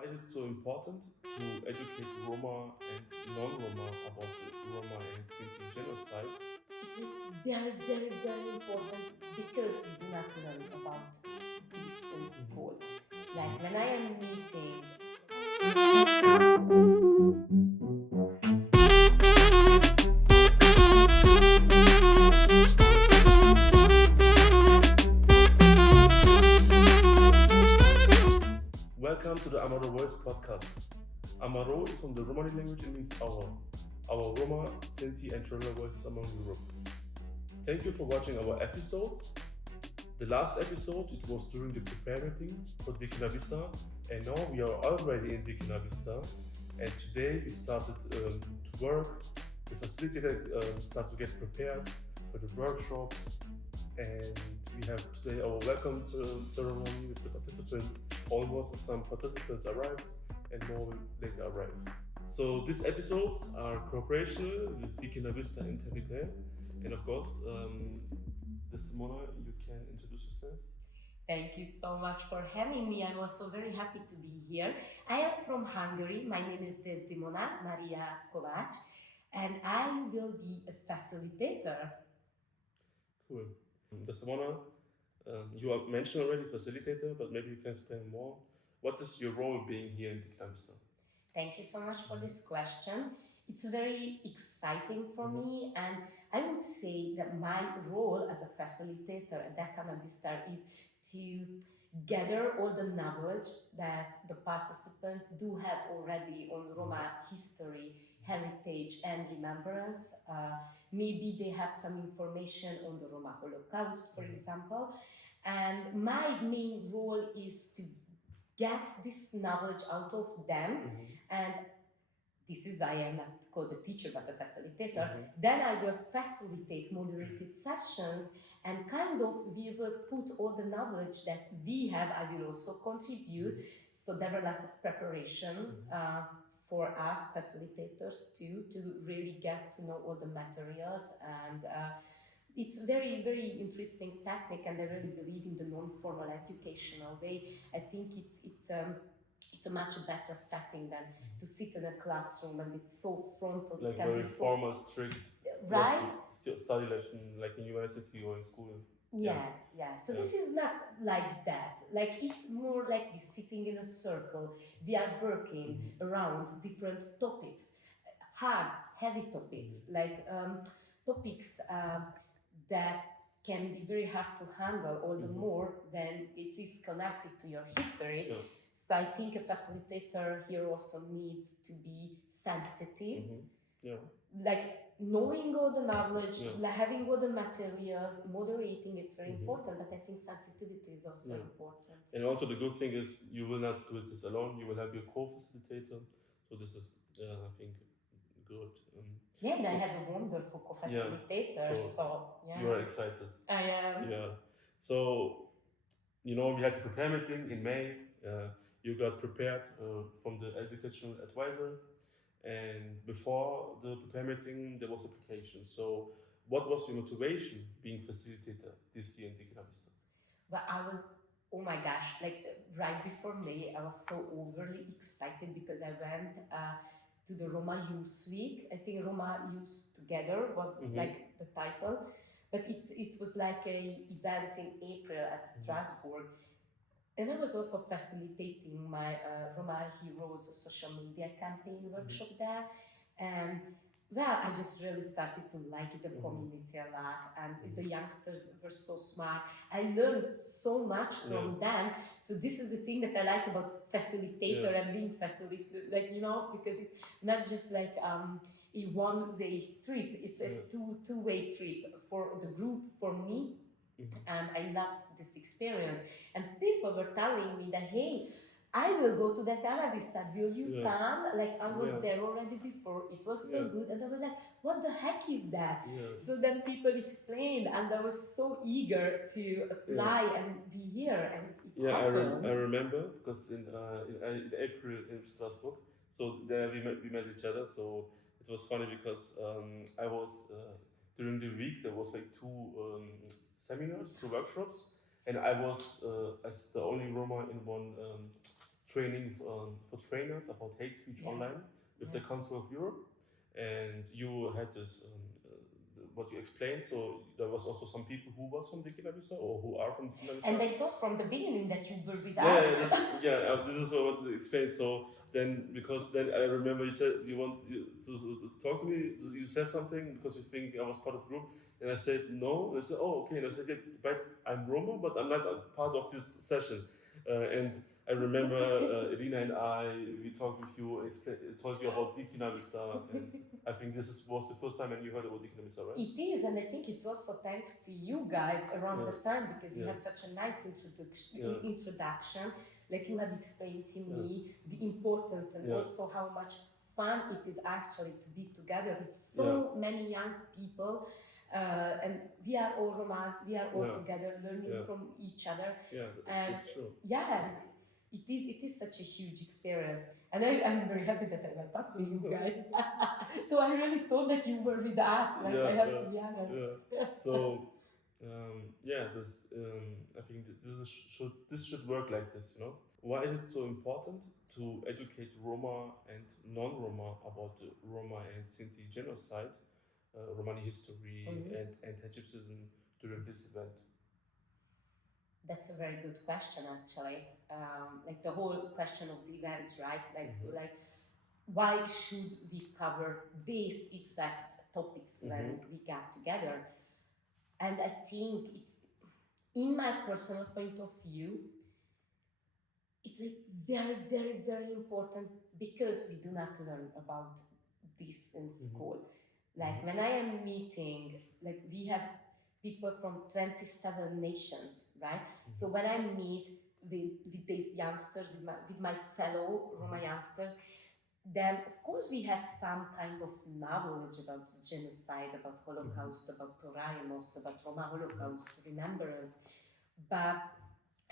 Why is it so important to educate Roma and non-Roma about the Roma and Sinti genocide? It's very, very, very important because we do not learn about this in school. Like when I am meeting. Welcome to the Amaro Voice podcast. Amaro is from the Romani language and means our Roma, Sinti, and Ternype voices among Europe. Thank you for watching our episodes. The last episode, it was during the preparing for Dikh, and now we are already in Dikh. And today we started to work. The facilitator started to get prepared for the workshops, and we have today our welcome ceremony with the participants. Almost some participants arrived, and more will later arrive. So these episodes are cooperational with Dikh and Ternype, and of course, Dezdemóna, you can introduce yourself. Thank you so much for having me. I'm also very happy to be here. I am from Hungary. My name is Dezdemóna Kovács, and I will be a facilitator. Cool. Dezdemóna, you are mentioned already facilitator, but maybe you can explain more. What is your role being here in Dikh? Thank you so much for this question. It's very exciting for me, and I would say that my role as a facilitator at Bister is to gather all the knowledge that the participants do have already on Roma history, heritage, and remembrance. Maybe they have some information on the Roma Holocaust, for example. And my main role is to get this knowledge out of them, and this is why I'm not called a teacher but a facilitator. Then I will facilitate moderated sessions, and kind of we will put all the knowledge that we have, I will also contribute. So there are lots of preparation for us facilitators too, to really get to know all the materials, and it's very, very interesting technique, and I really believe in the non-formal educational way. I think it's a much better setting than to sit in a classroom and it's so frontal. Like very formal, strict, right? Study lesson like in university or in school. Yeah. So this is not like that. Like it's more like we're sitting in a circle. We are working around different topics, hard, heavy topics, like topics that can be very hard to handle, all the more when it is connected to your history. Yeah. So I think a facilitator here also needs to be sensitive, like knowing all the knowledge, like having all the materials, moderating, it's very important, but I think sensitivity is also important. And also the good thing is you will not do this alone, you will have your co-facilitator, so this is, I think, good. And I have a wonderful co-facilitator, so you are excited. I am. Yeah. So, we had the prepare meeting in May. You got prepared from the educational advisor, and before the prepare meeting, there was application. So, what was your motivation being facilitator this year in Dikh? Well, I was, oh my gosh, like right before May, I was so overly excited because I went to the Roma Youth Week. I think Roma Youth Together was like the title, but it was like an event in April at Strasbourg. And I was also facilitating my Roma Heroes social media campaign workshop there. And well, I just really started to like the community a lot, and the youngsters were so smart. I learned so much from them. So this is the thing that I like about facilitator and being facilitator, like, because it's not just like a one-way trip. It's a two-way trip for the group, for me. And I loved this experience. And people were telling me that, hey, I will go to that Arabistan. Will you come? Like, I was there already before. It was so good. And I was like, what the heck is that? So then people explained, and I was so eager to apply and be here. And it happened. I remember, because in April in Strasbourg, so there we met each other. So it was funny because I was, during the week, there was like two seminars, two workshops, and I was as the only Roma in one training for trainers about hate speech online with the Council of Europe, and you had this what you explained. So there was also some people who was from Dikh or who are from Dikh. And I thought from the beginning that you were with us. This is what I wanted to explain. So because then I remember you said you want to talk to me. You said something because you think I was part of the group, and I said no. And I said, oh, okay. And I said, yeah, but I'm Roma, but I'm not a part of this session. And I remember Irina and we talked with you, told you about Dikh, and I think was the first time when you heard about Dikh, right? It is, and I think it's also thanks to you guys around the time, because you had such a nice introduction. Like you have explained to me the importance and also how much fun it is actually to be together with so many young people. And we are all Romas, we are all together learning from each other. That's true. It is such a huge experience, and I'm very happy that I went up to you guys. So I really thought that you were with us. Like I have to be honest. So I think this should work like this. You know, why is it so important to educate Roma and non-Roma about the Roma and Sinti genocide, Romani history, and anti-Gypsyism during this event? That's a very good question, actually. Like the whole question of the event, right? Like why should we cover these exact topics when we get together? And I think it's, in my personal point of view, it's like very, very, very important, because we do not learn about this in school. Like when I am meeting, like we have people from 27 nations, right? So when I meet with these youngsters, with my fellow Roma youngsters, then of course we have some kind of knowledge about genocide, about Holocaust, about Proraimus, about Roma Holocaust remembrance, but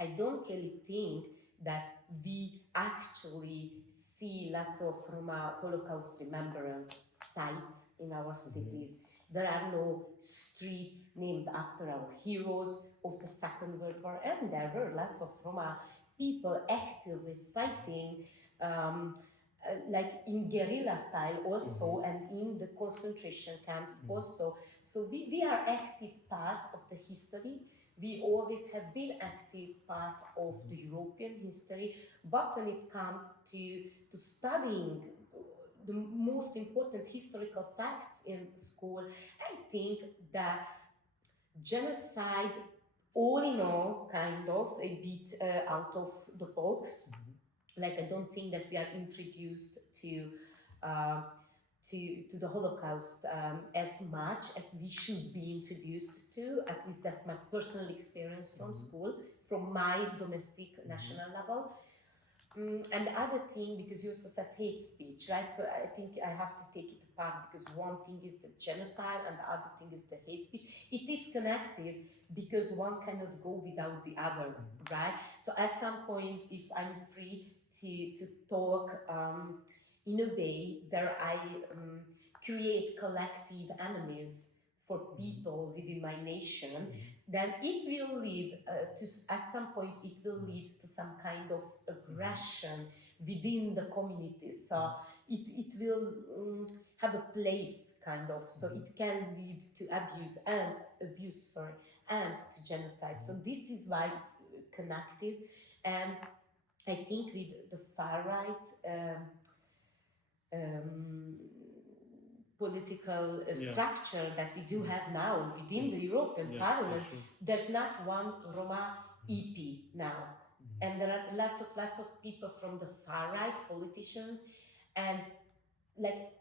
I don't really think that we actually see lots of Roma Holocaust remembrance sites in our cities. There are no streets named after our heroes of the Second World War, and there were lots of Roma people actively fighting, like in guerrilla style also, and in the concentration camps also. So we are active part of the history. We always have been active part of the European history, but when it comes to studying the most important historical facts in school, I think that genocide, all in all, kind of a bit out of the box. Like I don't think that we are introduced to the Holocaust as much as we should be introduced to. At least that's my personal experience from school, from my domestic national level. And the other thing, because you also said hate speech, right? So I think I have to take it apart, because one thing is the genocide and the other thing is the hate speech. It is connected because one cannot go without the other, right? So at some point, if I'm free to talk in a way where I create collective enemies for people within my nation, then it will lead at some point, it will lead to some kind of aggression within the community. So it will have a place, kind of. So it can lead to abuse and to genocide. So this is why it's connected. And I think with the far right political structure that we do have now within the European Parliament, there's not one Roma EP now. And there are lots of people from the far right, politicians, and like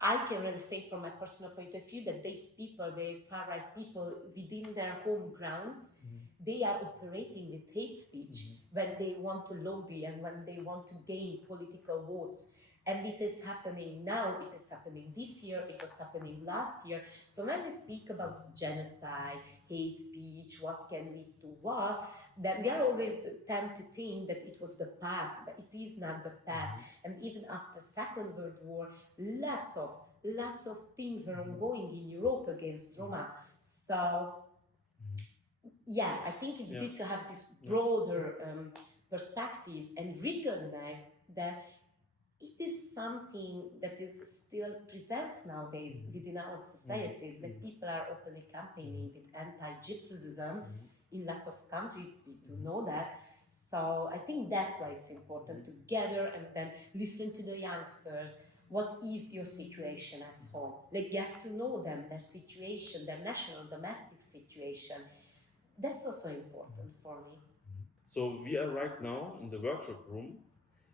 I can really say from my personal point of view that these people, the far right people within their home grounds, they are operating with hate speech when they want to lobby and when they want to gain political votes. And it is happening now, it is happening this year, it was happening last year. So when we speak about genocide, hate speech, what can lead to what, then we are always tend to think that it was the past, but it is not the past. And even after Second World War, lots of things were ongoing in Europe against Roma. So yeah, I think it's good to have this broader perspective and recognize that it is something that is still present nowadays within our societies, that people are openly campaigning with anti-Gypsyism in lots of countries. We do know that. So I think that's why it's important to gather and then listen to the youngsters. What is your situation at home? Like, get to know them, their situation, their national, domestic situation. That's also important for me. So we are right now in the workshop room.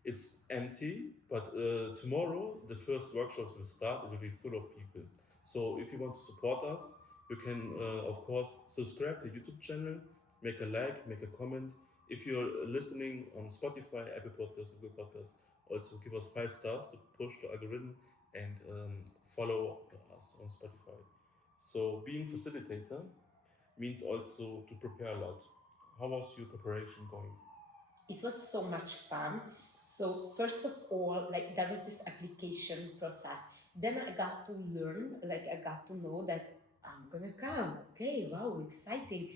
It's empty, but tomorrow the first workshops will start. It will be full of people. So if you want to support us, you can of course subscribe to the YouTube channel, make a like, make a comment. If you're listening on Spotify, Apple Podcasts, Google Podcasts, also give us 5 stars to push the algorithm and follow us on Spotify. So being facilitator means also to prepare a lot. How was your preparation going? It was so much fun. So first of all, like, there was this application process. Then I got to learn, like, I got to know that I'm gonna come. Okay, wow, exciting.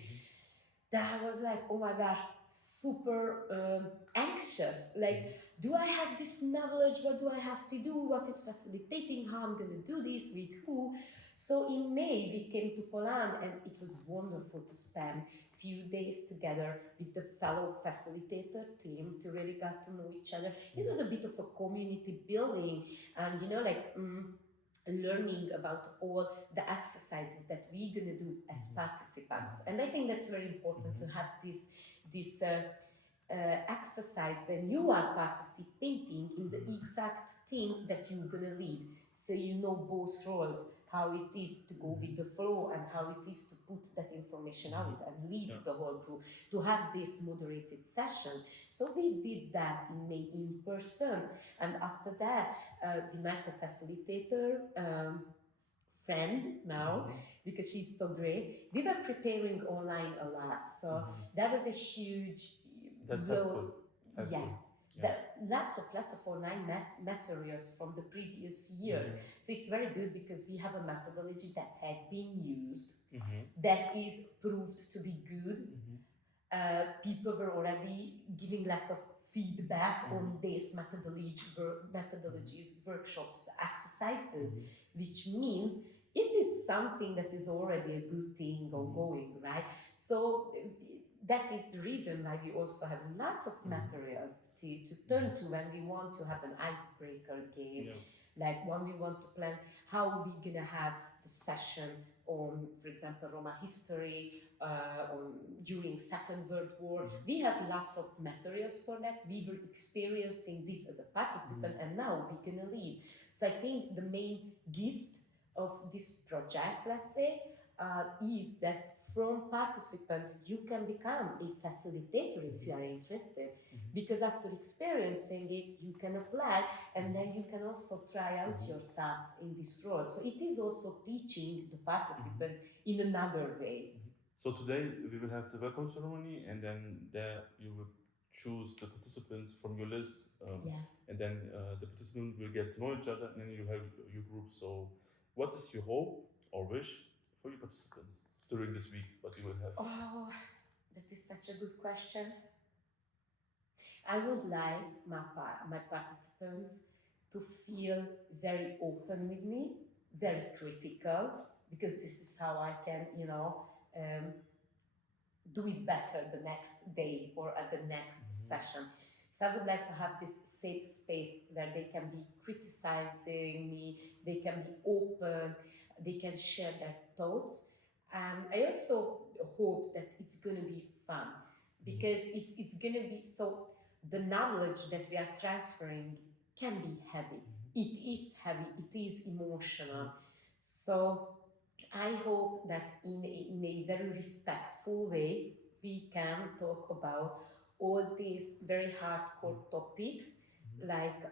That I was like, oh my gosh, super anxious. Like, do I have this knowledge? What do I have to do? What is facilitating? How I'm gonna do this? With who? So in May we came to Poland, and it was wonderful to spend few days together with the fellow facilitator team to really get to know each other. It was a bit of a community building, and learning about all the exercises that we're gonna do as participants. And I think that's very important to have this exercise when you are participating in the exact thing that you're gonna lead. So you know both roles, how it is to go with the flow and how it is to put that information out and lead the whole group, to have these moderated sessions. So we did that in May in person. And after that, with my co-facilitator, friend now, because she's so great, we were preparing online a lot. So that was a huge load. Yes. Lots of online materials from the previous years. So it's very good because we have a methodology that had been used, that is proved to be good. People were already giving lots of feedback on these methodologies, workshops, exercises, which means it is something that is already a good thing ongoing, right? So that is the reason why we also have lots of materials to turn to when we want to have an icebreaker game, like when we want to plan how we're gonna have the session on, for example, Roma history, during Second World War. We have lots of materials for that. We were experiencing this as a participant, and now we're gonna lead. So I think the main gift of this project, let's say, is that from participant you can become a facilitator if you are interested, because after experiencing it you can apply, and then you can also try out yourself in this role. So it is also teaching the participants in another way. So today we will have the welcome ceremony, and then there you will choose the participants from your list, and then the participants will get to know each other, and then you have your group. So what is your hope or wish for your participants during this week? What you will have? Oh, that is such a good question. I would like my participants to feel very open with me, very critical, because this is how I can, do it better the next day or at the next session. So I would like to have this safe space where they can be criticizing me, they can be open, they can share their thoughts. I also hope that it's going to be fun, because it's going to be, so the knowledge that we are transferring can be heavy. It is heavy, it is emotional. So I hope that in a very respectful way, we can talk about all these very hardcore topics, like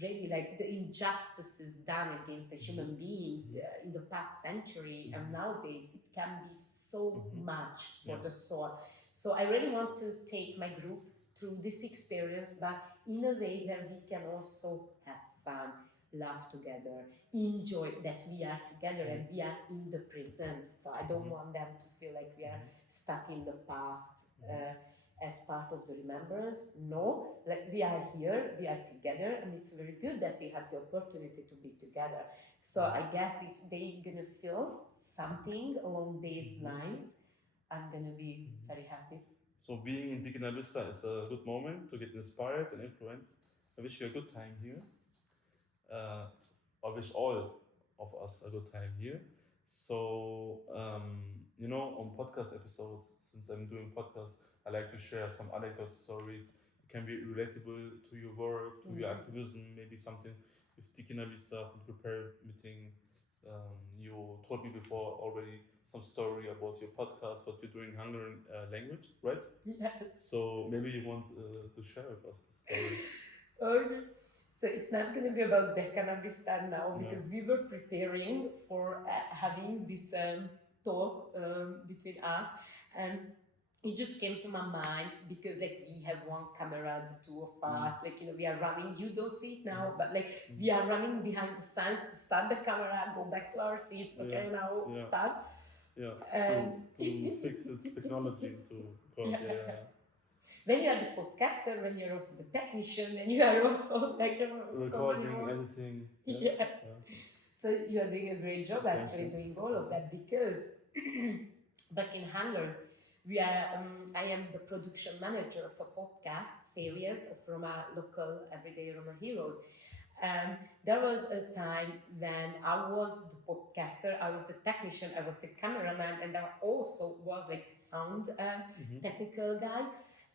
really like the injustices done against the human beings in the past century, and nowadays it can be so much for the soul. So I really want to take my group through this experience, but in a way where we can also have fun, laugh together, enjoy that we are together and we are in the present. So I don't want them to feel like we are stuck in the past. as part of the remembrance. No, like we are here, we are together, and it's very good that we have the opportunity to be together. So I guess if they're gonna feel something along these lines, I'm gonna be very happy. So being in Dikh is a good moment to get inspired and influenced. I wish you a good time here. I wish all of us a good time here. So, on podcast episodes, since I'm doing podcasts, I like to share some anecdote stories. It can be relatable to your work, to your activism, maybe something with Dikh stuff and prepared meeting. You told me before already some story about your podcast, what you do in Hungarian language, right? Yes. So maybe you want to share with us the story. Okay. So it's not going to be about Dezdemóna now because we were preparing for having this talk between us, and it just came to my mind because like we have one camera, the two of us, like we are running. You don't see it now, but like we are running behind the scenes to start the camera, go back to our seats. Okay, now start. Yeah, to fix the technology to When you are the podcaster, when you're also the technician, and you are also like recording, editing. Yeah. So you are doing a great job actually doing all of that because back in Hungary, I am the production manager of a podcast series of local everyday Roma heroes. There was a time when I was the podcaster, I was the technician, I was the cameraman, and I also was like the sound technical guy.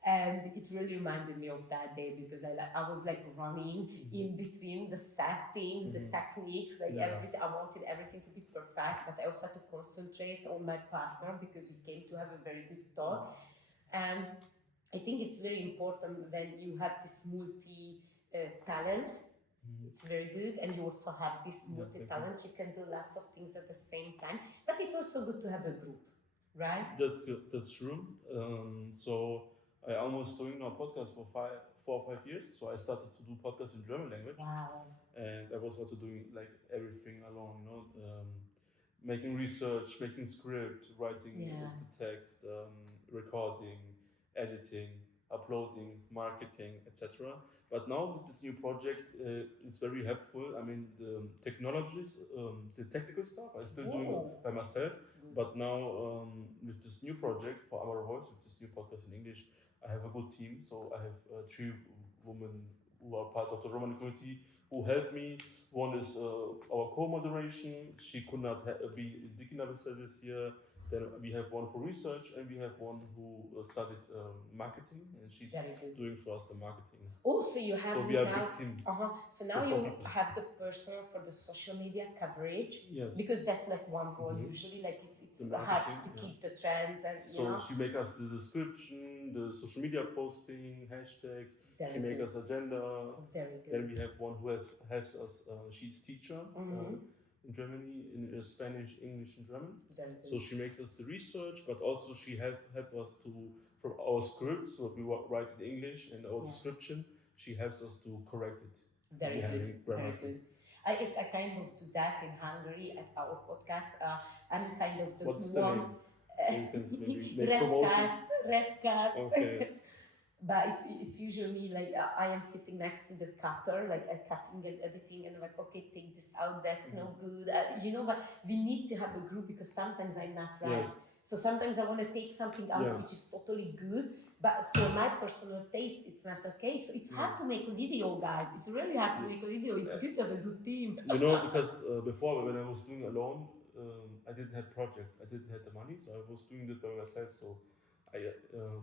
And it really reminded me of that day because I was like running in between the settings, the techniques, like everything. I wanted everything to be perfect, but I also had to concentrate on my partner because we came to have a very good talk. And I think it's very important when you have this multi-talent. It's very good, and you also have this multi-talent. You can do lots of things at the same time, but it's also good to have a group, right? That's good. That's true. So I almost doing a podcast for 4 or 5 years. So I started to do podcasts in German language. Wow. And I was also doing like everything alone, making research, making script, writing the text, recording, editing, uploading, marketing, etc. But now with this new project, it's very helpful. I mean, the technologies, the technical stuff, I'm still doing it by myself. But now with this new project for Amaro Voice, with this new podcast in English, I have a good team. So I have 3 women who are part of the Romani community who helped me. One is our co-moderation. She could not be in Dikh this year. Then we have one for research, and we have one who studied marketing, and she's doing for us the marketing. Oh, so you have so we are now. Big team. So now you have the person for the social media coverage. Yes. Because that's like one role usually. Like it's hard to keep the trends and so she makes us the description, the social media posting, hashtags. She makes us agenda. Very good. Then we have one who helps us. She's teacher. In Germany, in Spanish, English, and German. So she makes us the research, but also she help us from our script, so we write in English, and our description, she helps us to correct it. Very good, very good. I kind of do that in Hungary at our podcast. I'm kind of the What's one. Revcast. Okay. But it's usually me, like I am sitting next to the cutter, like cutting and editing, and I'm like, okay, take this out, that's no good. But we need to have a group because sometimes I'm not right. Yes. So sometimes I want to take something out which is totally good, but for my personal taste, it's not okay. So it's hard to make a video, guys. It's really hard to make a video. It's good to have a good team. Because before, when I was doing alone, I didn't have project. I didn't have the money, so I was doing it by myself. So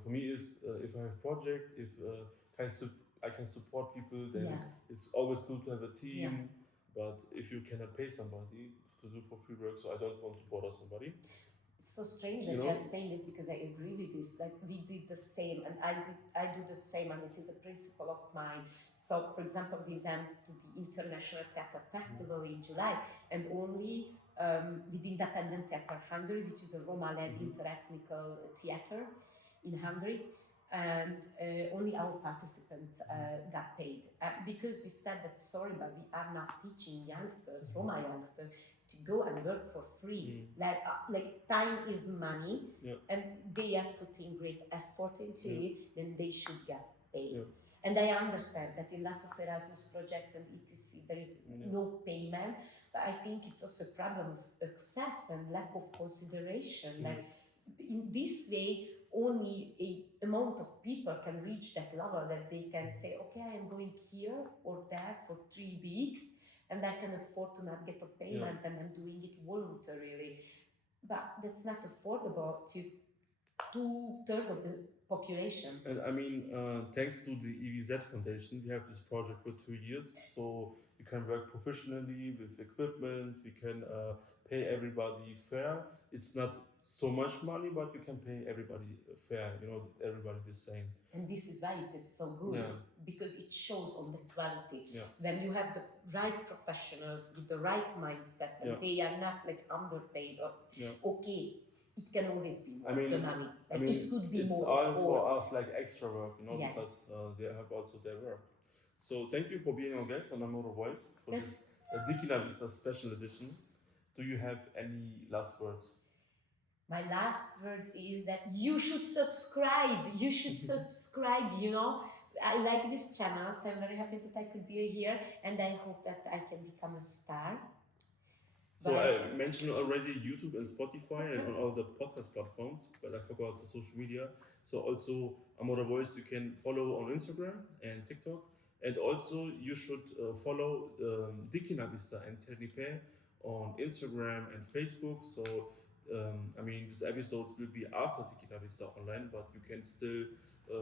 for me is if I have project, if I can support people, then it's always good to have a team. But if you cannot pay somebody to do for free work, so I don't want to bother somebody. It's so strange that you're saying this because I agree with this. Like we did the same, and I do the same, and it is a principle of mine. So, for example, we went to the International Theatre Festival in July, and only with Independent Theatre Hungary, which is a Roma-led interethnical theatre in Hungary, and only our participants got paid because we said that sorry, but we are not teaching youngsters, Roma youngsters, to go and work for free. Like time is money, and they are putting great effort into it, then they should get paid. And I understand that in lots of Erasmus projects and etc. there is no payment, but I think it's also a problem of access and lack of consideration. Like in this way, only a amount of people can reach that level that they can say, okay, I am going here or there for 3 weeks, and I can afford to not get a payment, and I'm doing it voluntarily. But that's not affordable to 2/3 of the population. And I mean, thanks to the EVZ Foundation, we have this project for 2 years, so we can work professionally with equipment, we can pay everybody fair. It's not so much money, but we can pay everybody fair, everybody the same. And this is why it is so good, because it shows on the quality. When you have the right professionals with the right mindset, and they are not like underpaid or okay, it can always be more the money. It could be more. It's all for us like extra work, because they have also their work. So thank you for being our guest on Amaro Voice for this Dikh special edition. Do you have any last words? My last words is that you should subscribe. You should subscribe, I like this channel, so I'm very happy that I could be here, and I hope that I can become a star. So I mentioned already YouTube and Spotify and on all the podcast platforms, but I forgot the social media. So also Amaro Voice you can follow on Instagram and TikTok, and also you should follow Dikh and Ternype on Instagram and Facebook. So these episodes will be after Dikh online, but you can still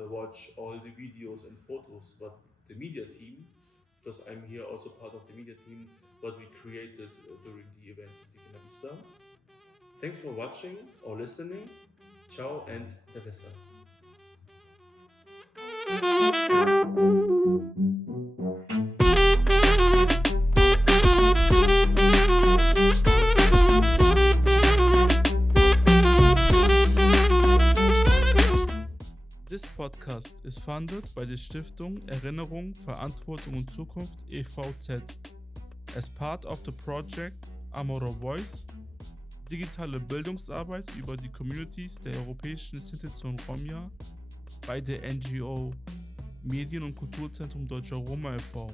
watch all the videos and photos. But the media team, because I'm here also part of the media team, what we created during the event Dikh. Thanks for watching or listening. Ciao and Devesa. This podcast is funded by the Stiftung Erinnerung, Verantwortung und Zukunft (EVZ) as part of the project Amaro Voice, digitale Bildungsarbeit über die Communities der europäischen Institution Roma bei der NGO Medien und Kulturzentrum Deutscher Roma e.V.